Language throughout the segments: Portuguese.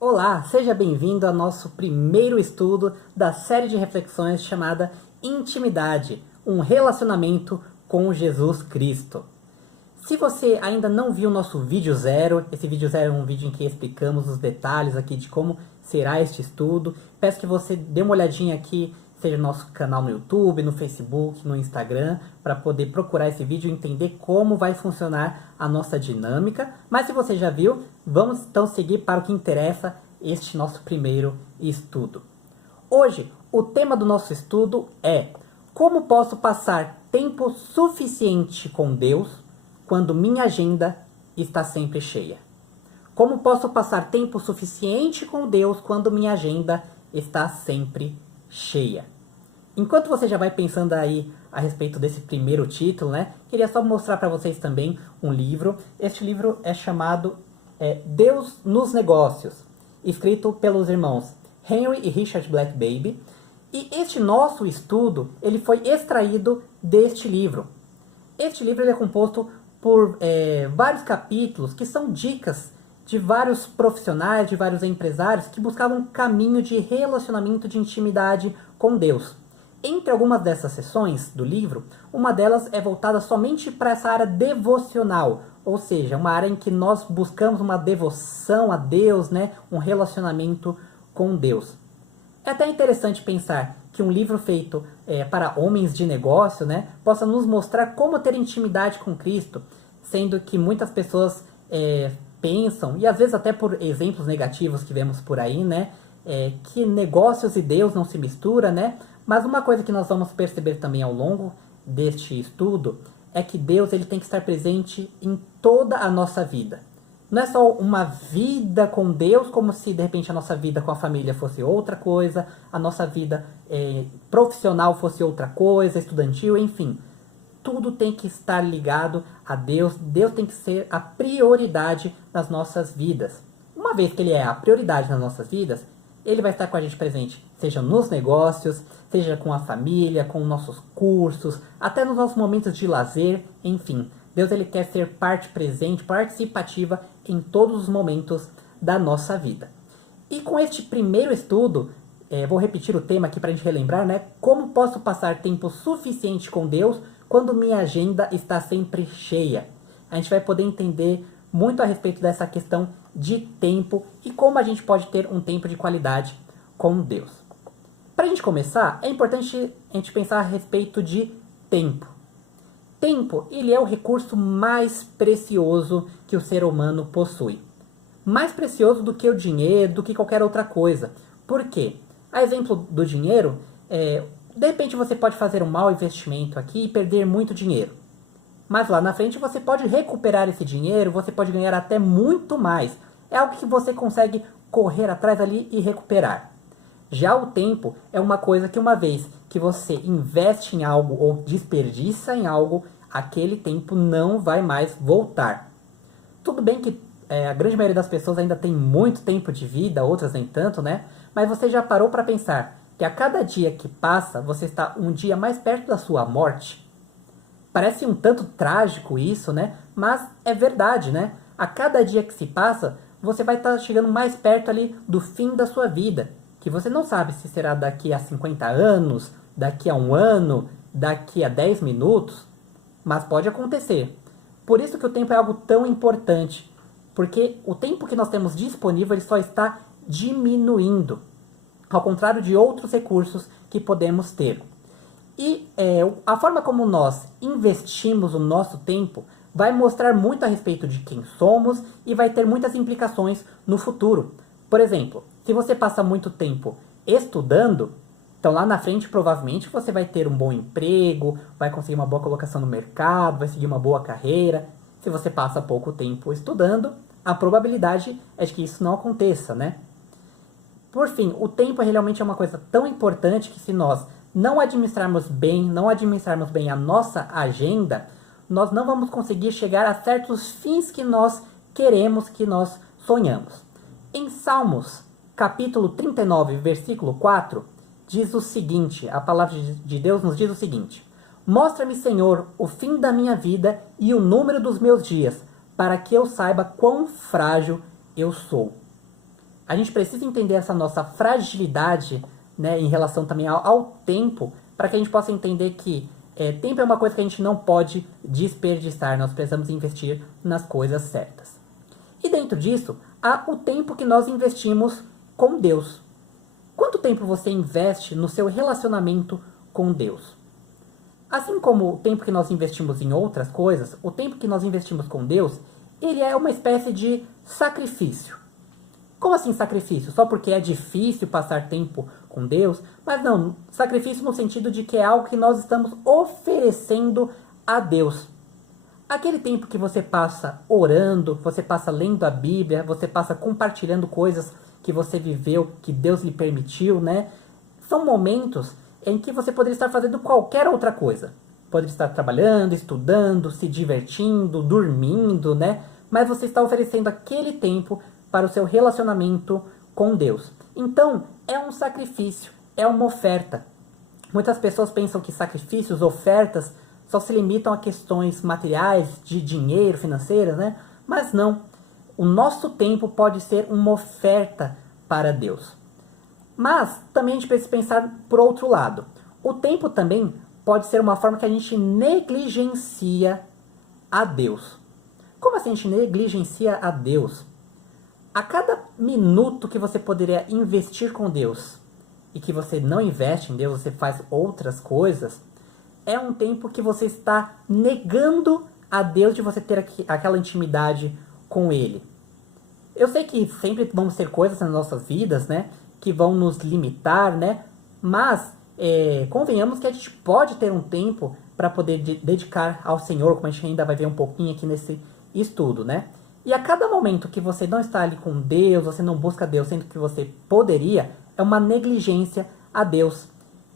Olá, seja bem-vindo ao nosso primeiro estudo da série de reflexões chamada Intimidade, um relacionamento com Jesus Cristo. Se você ainda não viu o nosso vídeo zero, esse vídeo zero é um vídeo em que explicamos os detalhes aqui de como será este estudo. Peço que você dê uma olhadinha aqui, seja no nosso canal no YouTube, no Facebook, no Instagram, para poder procurar esse vídeo e entender como vai funcionar a nossa dinâmica. Mas se você já viu, vamos então seguir para o que interessa, este nosso primeiro estudo. Hoje, o tema do nosso estudo é: como posso passar tempo suficiente com Deus quando minha agenda está sempre cheia? Como posso passar tempo suficiente com Deus quando minha agenda está sempre cheia? Enquanto você já vai pensando aí a respeito desse primeiro título, né? Queria só mostrar para vocês também um livro. Este livro é chamado Deus nos Negócios, escrito pelos irmãos Henry e Richard Black Baby. E este nosso estudo, ele foi extraído deste livro. Este livro ele é composto por vários capítulos que são dicas de vários profissionais, de vários empresários que buscavam um caminho de relacionamento de intimidade com Deus. Entre algumas dessas sessões do livro, uma delas é voltada somente para essa área devocional, ou seja, uma área em que nós buscamos uma devoção a Deus, né? Um relacionamento com Deus. É até interessante pensar que um livro feito para homens de negócio, né, possa nos mostrar como ter intimidade com Cristo, sendo que muitas pessoas pensam, e às vezes até por exemplos negativos que vemos por aí, né, que negócios e Deus não se misturam, né? Mas uma coisa que nós vamos perceber também ao longo deste estudo é que Deus ele tem que estar presente em toda a nossa vida. Não é só uma vida com Deus, como se de repente a nossa vida com a família fosse outra coisa, a nossa vida profissional fosse outra coisa, estudantil, enfim. Tudo tem que estar ligado a Deus. Deus tem que ser a prioridade nas nossas vidas. Uma vez que Ele é a prioridade nas nossas vidas, Ele vai estar com a gente presente, seja nos negócios, seja com a família, com nossos cursos, até nos nossos momentos de lazer, enfim. Deus ele quer ser parte presente, participativa em todos os momentos da nossa vida. E com este primeiro estudo, vou repetir o tema aqui para a gente relembrar, né? Como posso passar tempo suficiente com Deus quando minha agenda está sempre cheia? A gente vai poder entender muito a respeito dessa questão de tempo e como a gente pode ter um tempo de qualidade com Deus. Para a gente começar, é importante a gente pensar a respeito de tempo. Tempo, ele é o recurso mais precioso que o ser humano possui. Mais precioso do que o dinheiro, do que qualquer outra coisa. Por quê? A exemplo do dinheiro, de repente você pode fazer um mau investimento aqui e perder muito dinheiro. Mas lá na frente você pode recuperar esse dinheiro, você pode ganhar até muito mais. É algo que você consegue correr atrás ali e recuperar. Já o tempo é uma coisa que uma vez que você investe em algo ou desperdiça em algo, aquele tempo não vai mais voltar. Tudo bem que a grande maioria das pessoas ainda tem muito tempo de vida, outras nem tanto, né? Mas você já parou para pensar que a cada dia que passa, você está um dia mais perto da sua morte? Parece um tanto trágico isso, né? Mas é verdade, né? A cada dia que se passa, você vai estar chegando mais perto ali do fim da sua vida. Que você não sabe se será daqui a 50 anos, daqui a um ano, daqui a 10 minutos, mas pode acontecer. Por isso que o tempo é algo tão importante, porque o tempo que nós temos disponível ele só está diminuindo, ao contrário de outros recursos que podemos ter. E a forma como nós investimos o nosso tempo vai mostrar muito a respeito de quem somos e vai ter muitas implicações no futuro. Por exemplo, se você passa muito tempo estudando, então lá na frente provavelmente você vai ter um bom emprego, vai conseguir uma boa colocação no mercado, vai seguir uma boa carreira. Se você passa pouco tempo estudando, a probabilidade é de que isso não aconteça, né? Por fim, o tempo realmente é uma coisa tão importante que se nós não administrarmos bem a nossa agenda, nós não vamos conseguir chegar a certos fins que nós queremos, que nós sonhamos. Em Salmos, capítulo 39, versículo 4, diz o seguinte, a palavra de Deus nos diz o seguinte: Mostra-me, Senhor, o fim da minha vida e o número dos meus dias, para que eu saiba quão frágil eu sou. A gente precisa entender essa nossa fragilidade, né, em relação também ao tempo, para que a gente possa entender que tempo é uma coisa que a gente não pode desperdiçar, nós precisamos investir nas coisas certas. E dentro disso, há o tempo que nós investimos com Deus. Quanto tempo você investe no seu relacionamento com Deus? Assim como o tempo que nós investimos em outras coisas, o tempo que nós investimos com Deus, ele é uma espécie de sacrifício. Como assim sacrifício? Só porque é difícil passar tempo com Deus? Mas não, sacrifício no sentido de que é algo que nós estamos oferecendo a Deus. Aquele tempo que você passa orando, você passa lendo a Bíblia, você passa compartilhando coisas que você viveu, que Deus lhe permitiu, né? São momentos em que você poderia estar fazendo qualquer outra coisa. Poderia estar trabalhando, estudando, se divertindo, dormindo, né? Mas você está oferecendo aquele tempo para o seu relacionamento com Deus. Então, é um sacrifício, é uma oferta. Muitas pessoas pensam que sacrifícios, ofertas, só se limitam a questões materiais, de dinheiro, financeiras, né? Mas não. O nosso tempo pode ser uma oferta para Deus. Mas também a gente precisa pensar por outro lado. O tempo também pode ser uma forma que a gente negligencia a Deus. Como assim a gente negligencia a Deus? A cada minuto que você poderia investir com Deus e que você não investe em Deus, você faz outras coisas, é um tempo que você está negando a Deus de você ter aquela intimidade com Ele. Eu sei que sempre vão ser coisas nas nossas vidas, né, que vão nos limitar, né, mas convenhamos que a gente pode ter um tempo para poder dedicar ao Senhor, como a gente ainda vai ver um pouquinho aqui nesse estudo, né. E a cada momento que você não está ali com Deus, você não busca Deus, sendo que você poderia, é uma negligência a Deus.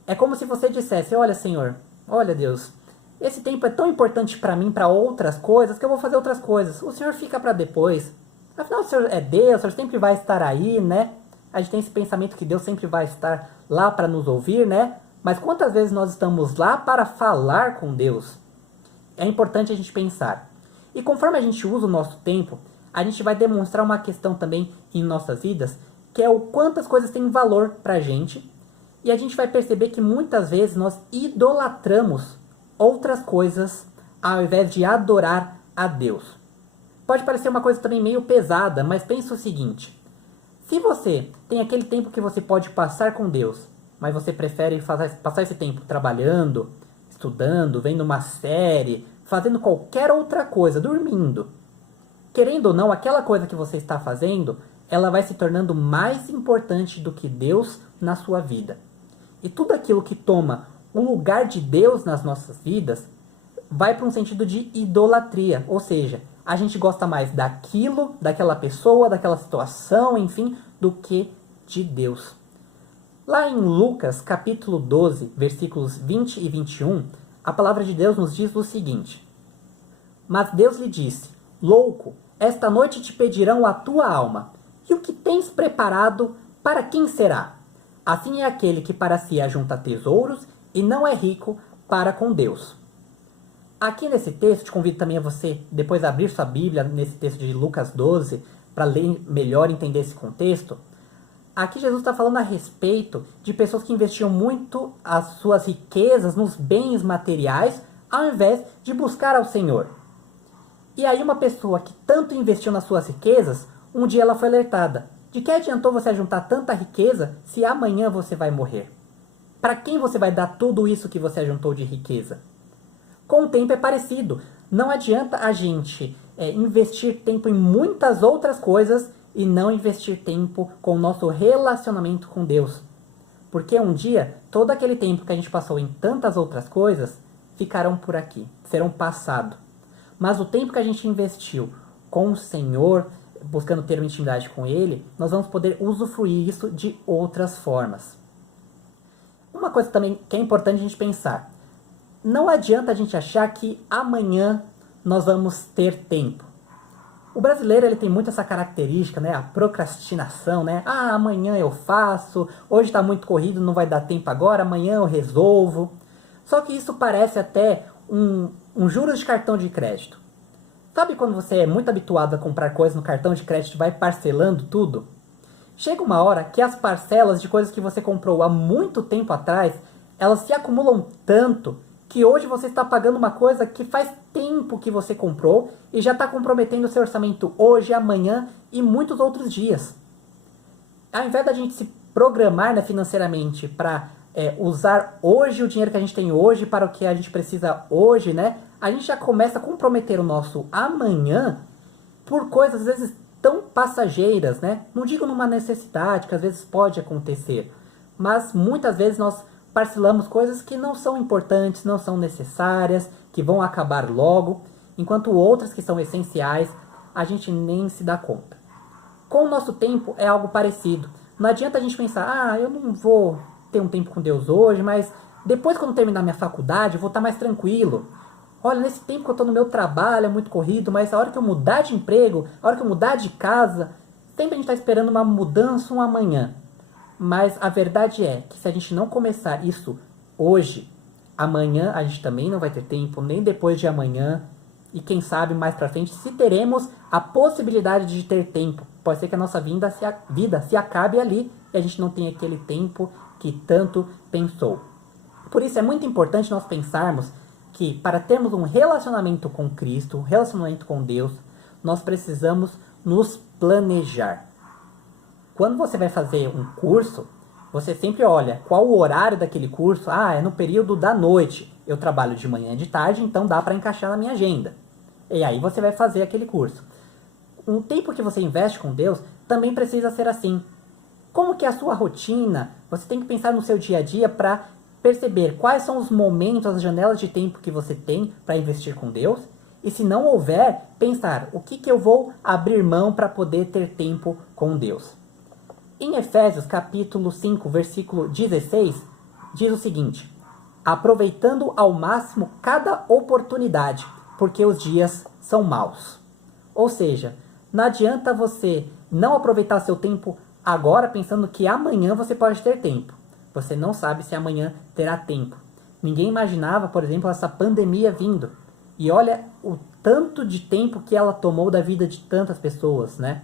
É como se você dissesse, olha Senhor, olha Deus, esse tempo é tão importante para mim, para outras coisas, que eu vou fazer outras coisas. O Senhor fica para depois. Afinal, o Senhor é Deus, o Senhor sempre vai estar aí, né? A gente tem esse pensamento que Deus sempre vai estar lá para nos ouvir, né? Mas quantas vezes nós estamos lá para falar com Deus? É importante a gente pensar. E conforme a gente usa o nosso tempo, a gente vai demonstrar uma questão também em nossas vidas, que é o quantas coisas têm valor para a gente. E a gente vai perceber que muitas vezes nós idolatramos outras coisas ao invés de adorar a Deus. Pode parecer uma coisa também meio pesada, mas pensa o seguinte. Se você tem aquele tempo que você pode passar com Deus, mas você prefere passar esse tempo trabalhando, estudando, vendo uma série, fazendo qualquer outra coisa, dormindo. Querendo ou não, aquela coisa que você está fazendo, ela vai se tornando mais importante do que Deus na sua vida. E tudo aquilo que toma o lugar de Deus nas nossas vidas vai para um sentido de idolatria. Ou seja, a gente gosta mais daquilo, daquela pessoa, daquela situação, enfim, do que de Deus. Lá em Lucas, capítulo 12, versículos 20 e 21, a palavra de Deus nos diz o seguinte. Mas Deus lhe disse, louco, esta noite te pedirão a tua alma, e o que tens preparado, para quem será? Assim é aquele que para si ajunta tesouros e não é rico para com Deus. Aqui nesse texto, te convido também a você depois abrir sua Bíblia nesse texto de Lucas 12, para ler melhor e entender esse contexto. Aqui Jesus está falando a respeito de pessoas que investiam muito as suas riquezas nos bens materiais, ao invés de buscar ao Senhor. E aí uma pessoa que tanto investiu nas suas riquezas, um dia ela foi alertada. De que adiantou você juntar tanta riqueza se amanhã você vai morrer? Para quem você vai dar tudo isso que você ajuntou de riqueza? Com o tempo é parecido. Não adianta a gente investir tempo em muitas outras coisas e não investir tempo com o nosso relacionamento com Deus. Porque um dia, todo aquele tempo que a gente passou em tantas outras coisas, ficarão por aqui, serão passado. Mas o tempo que a gente investiu com o Senhor, buscando ter uma intimidade com Ele, nós vamos poder usufruir isso de outras formas. Uma coisa também que é importante a gente pensar. Não adianta a gente achar que amanhã nós vamos ter tempo. O brasileiro ele tem muito essa característica, né? A procrastinação, né? Ah, amanhã eu faço, hoje está muito corrido, não vai dar tempo agora, amanhã eu resolvo. Só que isso parece até um juros de cartão de crédito. Sabe quando você é muito habituado a comprar coisas no cartão de crédito e vai parcelando tudo? chega uma hora que as parcelas de coisas que você comprou há muito tempo atrás, elas se acumulam tanto que hoje você está pagando uma coisa que faz tempo que você comprou e já está comprometendo o seu orçamento hoje, amanhã e muitos outros dias. Ao invés da gente se programar, né, financeiramente para usar hoje o dinheiro que a gente tem hoje para o que a gente precisa hoje, né, a gente já começa a comprometer o nosso amanhã por coisas às vezes tão passageiras, né? Não digo numa necessidade, que às vezes pode acontecer, mas muitas vezes nós parcelamos coisas que não são importantes, não são necessárias, que vão acabar logo, enquanto outras que são essenciais, a gente nem se dá conta. Com o nosso tempo é algo parecido. Não adianta a gente pensar, eu não vou ter um tempo com Deus hoje, mas depois quando terminar minha faculdade eu vou estar mais tranquilo. Olha, nesse tempo que eu estou no meu trabalho é muito corrido, mas a hora que eu mudar de emprego, a hora que eu mudar de casa, sempre a gente está esperando uma mudança, um amanhã. Mas a verdade é que se a gente não começar isso hoje, amanhã a gente também não vai ter tempo, nem depois de amanhã. E quem sabe mais pra frente, se teremos a possibilidade de ter tempo. Pode ser que a nossa vida se acabe ali e a gente não tenha aquele tempo que tanto pensou. Por isso é muito importante nós pensarmos que para termos um relacionamento com Cristo, um relacionamento com Deus, nós precisamos nos planejar. Quando você vai fazer um curso, você sempre olha qual o horário daquele curso. É no período da noite. Eu trabalho de manhã e de tarde, então dá para encaixar na minha agenda. E aí você vai fazer aquele curso. O tempo que você investe com Deus também precisa ser assim. Como que é a sua rotina? Você tem que pensar no seu dia a dia para perceber quais são os momentos, as janelas de tempo que você tem para investir com Deus. E se não houver, pensar o que eu vou abrir mão para poder ter tempo com Deus. Em Efésios capítulo 5, versículo 16, diz o seguinte: aproveitando ao máximo cada oportunidade, porque os dias são maus. Ou seja, não adianta você não aproveitar seu tempo agora pensando que amanhã você pode ter tempo. Você não sabe se amanhã terá tempo. Ninguém imaginava, por exemplo, essa pandemia vindo. E olha o tanto de tempo que ela tomou da vida de tantas pessoas, né?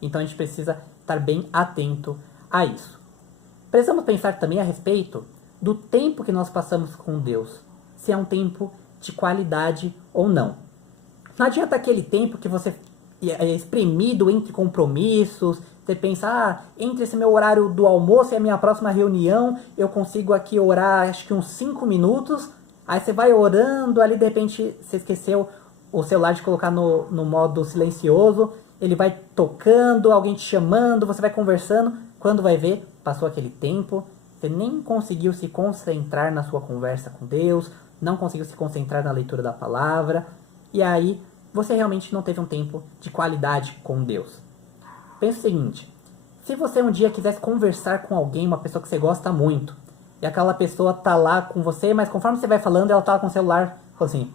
Então a gente precisa estar bem atento a isso. Precisamos pensar também a respeito do tempo que nós passamos com Deus. Se é um tempo de qualidade ou não. Não adianta aquele tempo que você é espremido entre compromissos. Você pensa, entre esse meu horário do almoço e a minha próxima reunião, eu consigo aqui orar acho que uns 5 minutos. Aí você vai orando, ali de repente você esqueceu o celular de colocar no modo silencioso. Ele vai tocando, alguém te chamando, você vai conversando. Quando vai ver, passou aquele tempo. Você nem conseguiu se concentrar na sua conversa com Deus, não conseguiu se concentrar na leitura da palavra. E aí, você realmente não teve um tempo de qualidade com Deus. Pensa o seguinte: se você um dia quisesse conversar com alguém, uma pessoa que você gosta muito, e aquela pessoa tá lá com você, mas conforme você vai falando, ela tá lá com o celular, fala assim,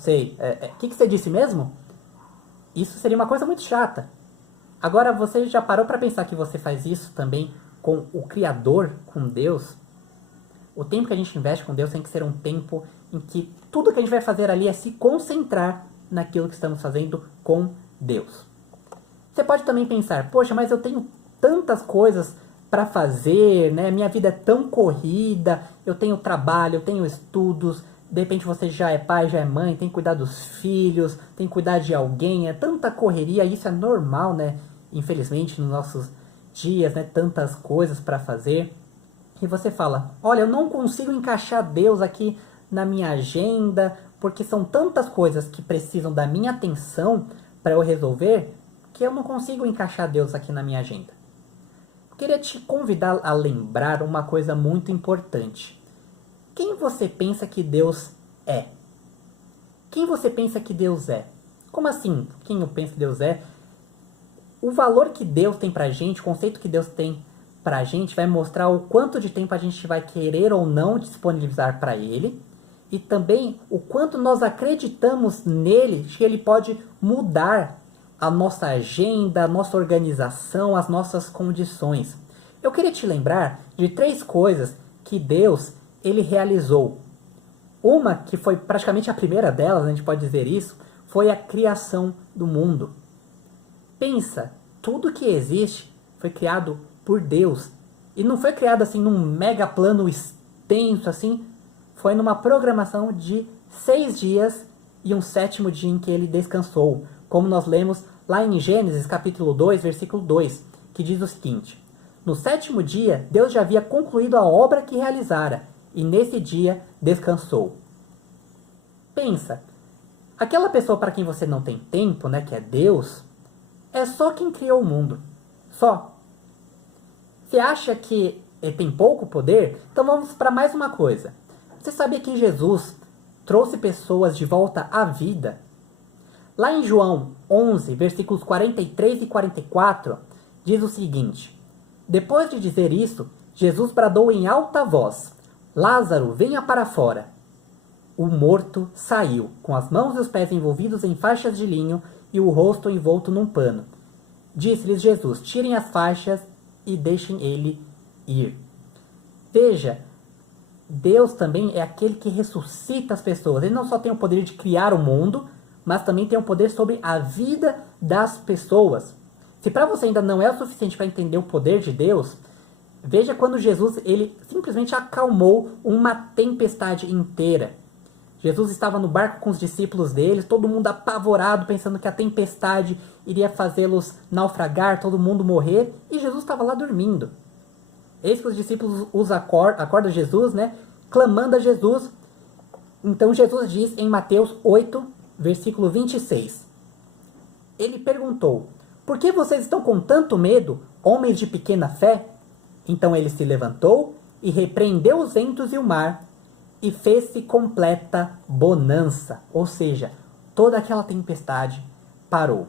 sei, o que você disse mesmo? Isso seria uma coisa muito chata. Agora, você já parou para pensar que você faz isso também com o Criador, com Deus? O tempo que a gente investe com Deus tem que ser um tempo em que tudo que a gente vai fazer ali é se concentrar naquilo que estamos fazendo com Deus. Você pode também pensar, poxa, mas eu tenho tantas coisas para fazer, né? Minha vida é tão corrida, eu tenho trabalho, eu tenho estudos, de repente você já é pai, já é mãe, tem que cuidar dos filhos, tem que cuidar de alguém, é tanta correria, isso é normal, né? Infelizmente, nos nossos dias, né? Tantas coisas para fazer. E você fala, olha, eu não consigo encaixar Deus aqui na minha agenda, porque são tantas coisas que precisam da minha atenção para eu resolver, que eu não consigo encaixar Deus aqui na minha agenda. Eu queria te convidar a lembrar uma coisa muito importante. Quem você pensa que Deus é? Quem você pensa que Deus é? Como assim? Quem eu penso que Deus é? O valor que Deus tem pra gente, o conceito que Deus tem pra gente, vai mostrar o quanto de tempo a gente vai querer ou não disponibilizar para Ele, e também o quanto nós acreditamos nele, que Ele pode mudar a nossa agenda, a nossa organização, as nossas condições. Eu queria te lembrar de 3 coisas que Deus ele realizou. Uma que foi praticamente a primeira delas, a gente pode dizer isso, foi a criação do mundo. Pensa, tudo que existe foi criado por Deus. E não foi criado assim num mega plano extenso assim. Foi numa programação de 6 dias e um 7º dia em que ele descansou. Como nós lemos lá em Gênesis capítulo 2, versículo 2, que diz o seguinte: no 7º dia, Deus já havia concluído a obra que realizara, e nesse dia descansou. Pensa, aquela pessoa para quem você não tem tempo, né, que é Deus, é só quem criou o mundo. Só. Você acha que ele tem pouco poder? Então vamos para mais uma coisa. Você sabia que Jesus trouxe pessoas de volta à vida? Lá em João 11, versículos 43 e 44, diz o seguinte: depois de dizer isso, Jesus bradou em alta voz: Lázaro, venha para fora. O morto saiu, com as mãos e os pés envolvidos em faixas de linho e o rosto envolto num pano. Disse-lhes Jesus: tirem as faixas e deixem ele ir. Veja, Deus também é aquele que ressuscita as pessoas. Ele não só tem o poder de criar o mundo, mas também tem o poder sobre a vida das pessoas. Se para você ainda não é o suficiente para entender o poder de Deus, veja quando Jesus ele simplesmente acalmou uma tempestade inteira. Jesus estava no barco com os discípulos deles, todo mundo apavorado, pensando que a tempestade iria fazê-los naufragar, todo mundo morrer, e Jesus estava lá dormindo. Eis que os discípulos acordam Jesus, né, clamando a Jesus. Então Jesus diz em Mateus 8, versículo 26. Ele perguntou: por que vocês estão com tanto medo, homens de pequena fé? Então ele se levantou e repreendeu os ventos e o mar, e fez-se completa bonança. Ou seja, toda aquela tempestade parou.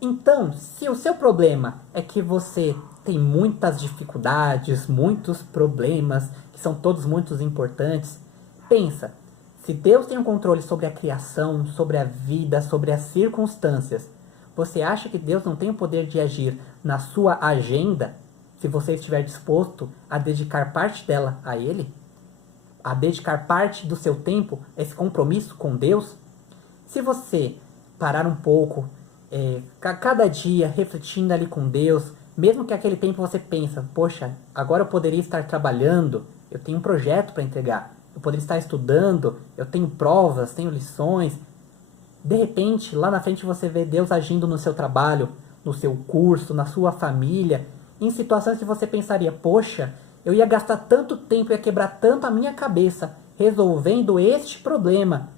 Então, se o seu problema é que você tem muitas dificuldades, muitos problemas, que são todos muito importantes, pensa, se Deus tem um controle sobre a criação, sobre a vida, sobre as circunstâncias, você acha que Deus não tem o poder de agir na sua agenda, se você estiver disposto a dedicar parte dela a Ele? A dedicar parte do seu tempo a esse compromisso com Deus? Se você parar um pouco, cada dia refletindo ali com Deus, mesmo que aquele tempo você pensa, poxa, agora eu poderia estar trabalhando, eu tenho um projeto para entregar, eu poderia estar estudando, eu tenho provas, tenho lições. De repente, lá na frente você vê Deus agindo no seu trabalho, no seu curso, na sua família, em situações que você pensaria, poxa, eu ia gastar tanto tempo, ia quebrar tanto a minha cabeça resolvendo este problema.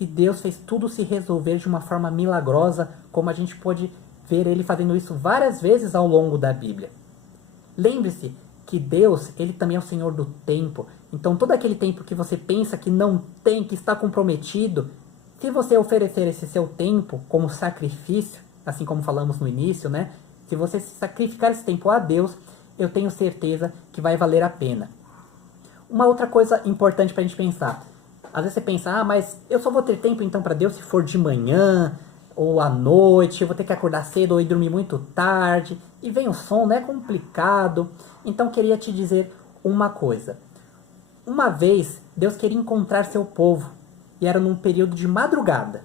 E Deus fez tudo se resolver de uma forma milagrosa, como a gente pode ver ele fazendo isso várias vezes ao longo da Bíblia. Lembre-se que Deus, ele também é o Senhor do tempo. Então todo aquele tempo que você pensa que não tem, que está comprometido, se você oferecer esse seu tempo como sacrifício, assim como falamos no início, né? Se você sacrificar esse tempo a Deus, eu tenho certeza que vai valer a pena. Uma outra coisa importante para a gente pensar. Às vezes você pensa, mas eu só vou ter tempo então para Deus se for de manhã ou à noite, eu vou ter que acordar cedo ou ir dormir muito tarde, e vem o sono, é complicado. Então queria te dizer uma coisa. Uma vez, Deus queria encontrar seu povo, e era num período de madrugada.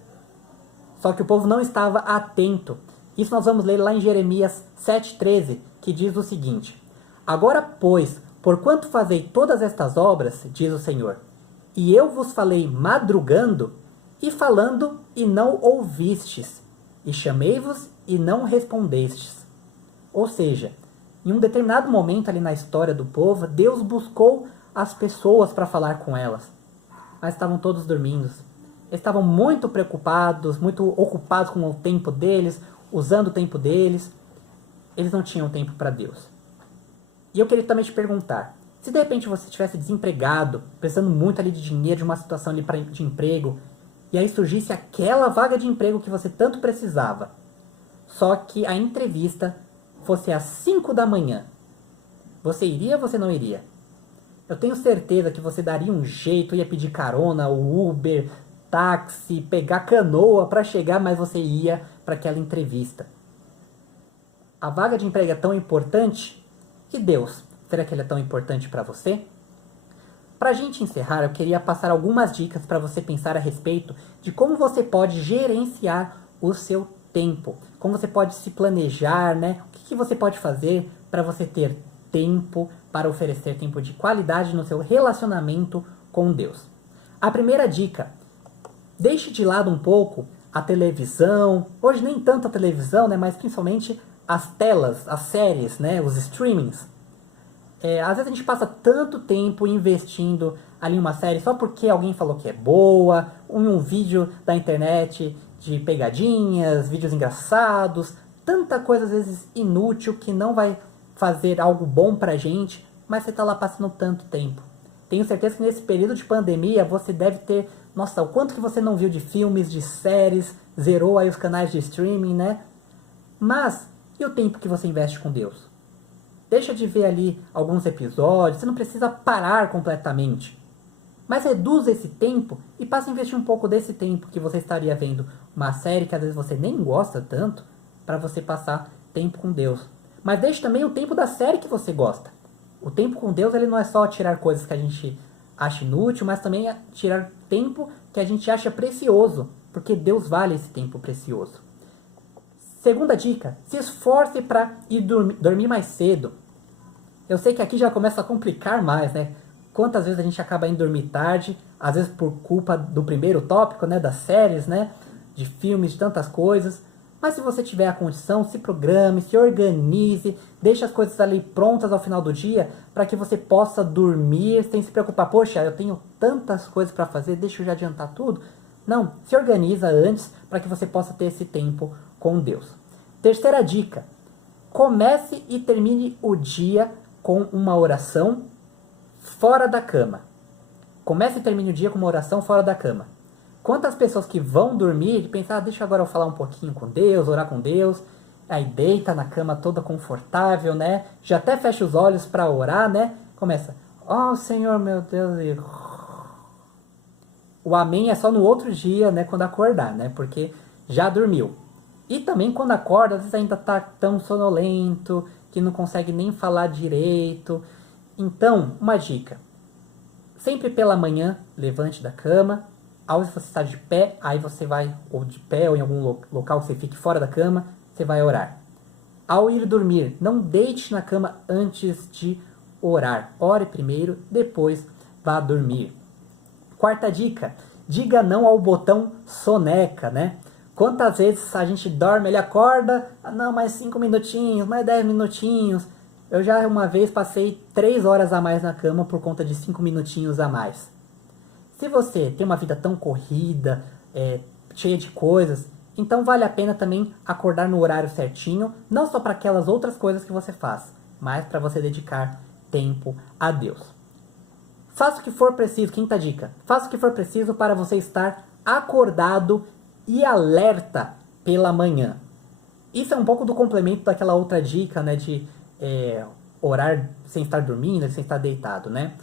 Só que o povo não estava atento. Isso nós vamos ler lá em Jeremias 7,13, que diz o seguinte: agora, pois, porquanto fazei todas estas obras, diz o Senhor, e eu vos falei madrugando, e falando, e não ouvistes, e chamei-vos, e não respondestes. Ou seja, em um determinado momento ali na história do povo, Deus buscou as pessoas para falar com elas, mas estavam todos dormindo. Eles estavam muito preocupados, muito ocupados com o tempo deles, usando o tempo deles. Eles não tinham tempo para Deus. E eu queria também te perguntar, se de repente você estivesse desempregado, precisando muito ali de dinheiro, de uma situação ali de emprego, e aí surgisse aquela vaga de emprego que você tanto precisava, só que a entrevista fosse às 5 da manhã, você iria ou você não iria? Eu tenho certeza que você daria um jeito, ia pedir carona, Uber, táxi, pegar canoa para chegar, mas você ia para aquela entrevista. A vaga de emprego é tão importante? E Deus, será que ele é tão importante para você? Para a gente encerrar, eu queria passar algumas dicas para você pensar a respeito de como você pode gerenciar o seu tempo. Como você pode se planejar, né? O que você pode fazer para você ter tempo, para oferecer tempo de qualidade no seu relacionamento com Deus. A primeira dica: deixe de lado um pouco a televisão, hoje nem tanto a televisão, né, mas principalmente as telas, as séries, né, os streamings. Às vezes a gente passa tanto tempo investindo ali em uma série só porque alguém falou que é boa, em um vídeo da internet de pegadinhas, vídeos engraçados, tanta coisa às vezes inútil que não vai fazer algo bom pra gente, mas você tá lá passando tanto tempo. Tenho certeza que nesse período de pandemia você deve ter, nossa, o quanto que você não viu de filmes, de séries, zerou aí os canais de streaming, né? Mas, e o tempo que você investe com Deus? Deixa de ver ali alguns episódios, você não precisa parar completamente. Mas reduza esse tempo e passe a investir um pouco desse tempo que você estaria vendo uma série que às vezes você nem gosta tanto, para você passar tempo com Deus. Mas deixe também o tempo da série que você gosta. O tempo com Deus, ele não é só tirar coisas que a gente acha inútil, mas também é tirar tempo que a gente acha precioso, porque Deus vale esse tempo precioso. Segunda dica: se esforce para ir dormir mais cedo. Eu sei que aqui já começa a complicar mais, né? Quantas vezes a gente acaba indo dormir tarde, às vezes por culpa do primeiro tópico, né, das séries, né, de filmes, de tantas coisas. Mas se você tiver a condição, se programe, se organize, deixe as coisas ali prontas ao final do dia para que você possa dormir sem se preocupar. Poxa, eu tenho tantas coisas para fazer, deixa eu já adiantar tudo. Não, se organiza antes para que você possa ter esse tempo com Deus. Terceira dica: comece e termine o dia com uma oração fora da cama. Comece e termine o dia com uma oração fora da cama. Quantas pessoas que vão dormir e pensam, deixa agora eu falar um pouquinho com Deus, orar com Deus, aí deita na cama toda confortável, né? Já até fecha os olhos para orar, né? Começa, Senhor meu Deus, e... o amém é só no outro dia, né, quando acordar, né? Porque já dormiu. E também quando acorda, às vezes ainda tá tão sonolento, que não consegue nem falar direito. Então, uma dica: sempre pela manhã, levante da cama. Ao você estar de pé, aí você vai, ou de pé, ou em algum local que você fique fora da cama, você vai orar. Ao ir dormir, não deite na cama antes de orar. Ore primeiro, depois vá dormir. Quarta dica: diga não ao botão soneca, né? Quantas vezes a gente dorme, ele acorda, não, mais 5 minutinhos, mais 10 minutinhos. Eu já uma vez passei 3 horas a mais na cama por conta de 5 minutinhos a mais. Se você tem uma vida tão corrida, cheia de coisas, então vale a pena também acordar no horário certinho, não só para aquelas outras coisas que você faz, mas para você dedicar tempo a Deus. Faça o que for preciso, quinta dica, faça o que for preciso para você estar acordado e alerta pela manhã. Isso é um pouco do complemento daquela outra dica, né, de orar sem estar dormindo, sem estar deitado, né?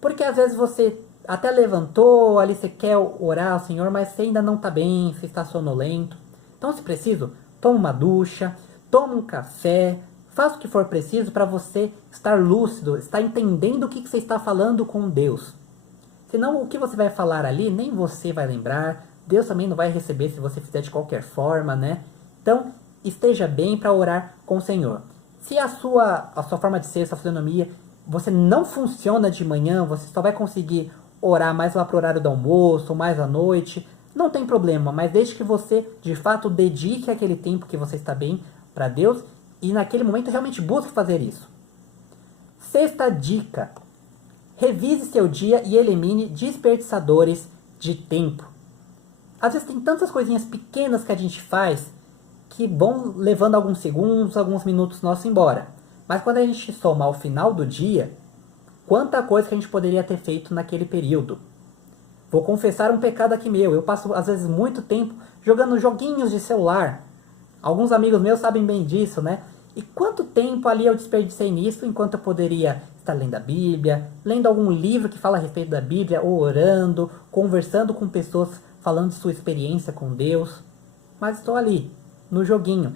Porque às vezes você até levantou, ali você quer orar ao Senhor, mas você ainda não está bem, você está sonolento. Então, se preciso, toma uma ducha, toma um café, faça o que for preciso para você estar lúcido, estar entendendo o que você está falando com Deus. Senão, o que você vai falar ali, nem você vai lembrar, Deus também não vai receber se você fizer de qualquer forma, né? Então, esteja bem para orar com o Senhor. Se a sua forma de ser, a sua fisionomia, você não funciona de manhã, você só vai conseguir orar mais lá para o horário do almoço, mais à noite, não tem problema, mas desde que você, de fato, dedique aquele tempo que você está bem para Deus e naquele momento realmente busque fazer isso. Sexta dica: revise seu dia e elimine desperdiçadores de tempo. Às vezes tem tantas coisinhas pequenas que a gente faz que vão levando alguns segundos, alguns minutos nossos embora. Mas quando a gente soma ao final do dia, quanta coisa que a gente poderia ter feito naquele período. Vou confessar um pecado aqui meu. Eu passo, às vezes, muito tempo jogando joguinhos de celular. Alguns amigos meus sabem bem disso, né? E quanto tempo ali eu desperdicei nisso, enquanto eu poderia estar lendo a Bíblia, lendo algum livro que fala a respeito da Bíblia, ou orando, conversando com pessoas, falando de sua experiência com Deus. Mas estou ali, no joguinho.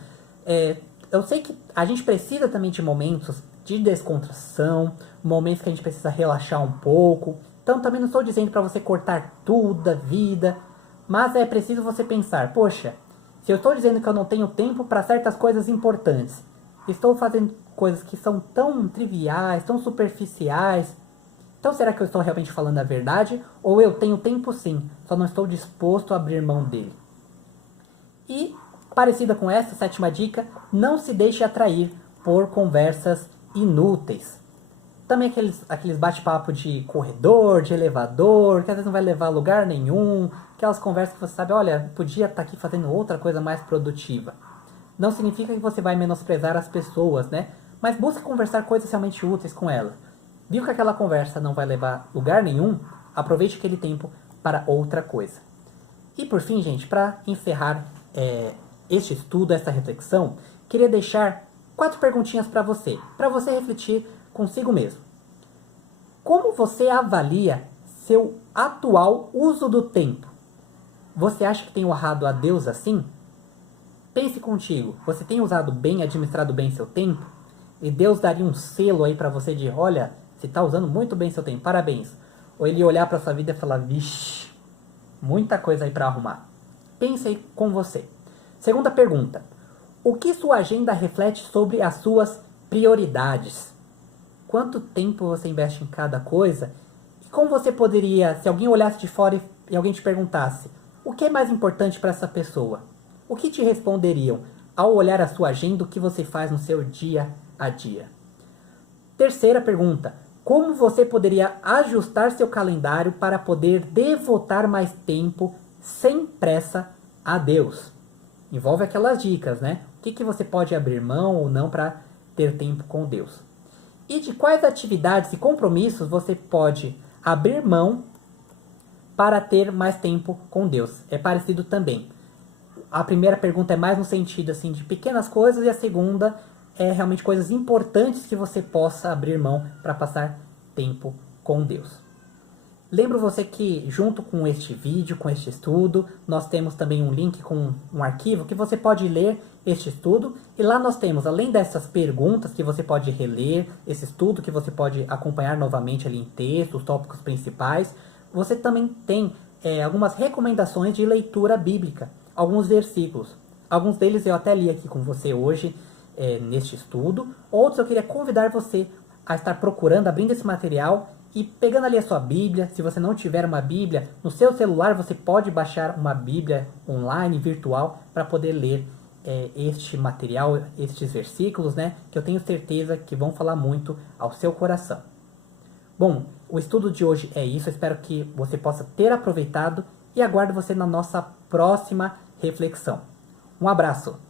Eu sei que a gente precisa também de momentos de descontração, momentos que a gente precisa relaxar um pouco. Então também não estou dizendo para você cortar tudo da vida, mas é preciso você pensar, poxa, se eu estou dizendo que eu não tenho tempo para certas coisas importantes, Estou fazendo coisas que são tão triviais, tão superficiais. Então será que eu estou realmente falando a verdade? Ou eu tenho tempo sim, só não estou disposto a abrir mão dele? E, parecida com essa, sétima dica, não se deixe atrair por conversas inúteis. Também aqueles bate-papo de corredor, de elevador, que às vezes não vai levar a lugar nenhum. Aquelas conversas que você sabe, olha, podia estar aqui fazendo outra coisa mais produtiva. Não significa que você vai menosprezar as pessoas, né? Mas busque conversar coisas realmente úteis com elas. Viu que aquela conversa não vai levar a lugar nenhum? Aproveite aquele tempo para outra coisa. E por fim, gente, para encerrar este estudo, esta reflexão, queria deixar 4 perguntinhas para você refletir consigo mesmo. Como você avalia seu atual uso do tempo? Você acha que tem honrado a Deus assim? Pense contigo, você tem usado bem, administrado bem seu tempo? E Deus daria um selo aí para você de, olha, você está usando muito bem seu tempo, parabéns. Ou ele olhar para sua vida e falar, vixe, muita coisa aí para arrumar. Pense aí com você. Segunda pergunta, o que sua agenda reflete sobre as suas prioridades? Quanto tempo você investe em cada coisa? E como você poderia, se alguém olhasse de fora e alguém te perguntasse, o que é mais importante para essa pessoa? O que te responderiam ao olhar a sua agenda, o que você faz no seu dia a dia? Terceira pergunta, como você poderia ajustar seu calendário para poder devotar mais tempo sem pressa a Deus? Envolve aquelas dicas, né? O que você pode abrir mão ou não para ter tempo com Deus? E de quais atividades e compromissos você pode abrir mão para ter mais tempo com Deus? É parecido também. A primeira pergunta é mais no sentido assim, de pequenas coisas, e a segunda é realmente coisas importantes que você possa abrir mão para passar tempo com Deus. Lembro você que junto com este vídeo, com este estudo, nós temos também um link com um arquivo que você pode ler este estudo. E lá nós temos, além dessas perguntas que você pode reler, esse estudo que você pode acompanhar novamente ali em texto, os tópicos principais, você também tem algumas recomendações de leitura bíblica, alguns versículos. Alguns deles eu até li aqui com você hoje neste estudo. Outros eu queria convidar você a estar procurando, abrindo esse material e pegando ali a sua Bíblia. Se você não tiver uma Bíblia, no seu celular você pode baixar uma Bíblia online, virtual, para poder ler este material, estes versículos, né? Que eu tenho certeza que vão falar muito ao seu coração. Bom, o estudo de hoje é isso. Eu espero que você possa ter aproveitado e aguardo você na nossa próxima reflexão. Um abraço!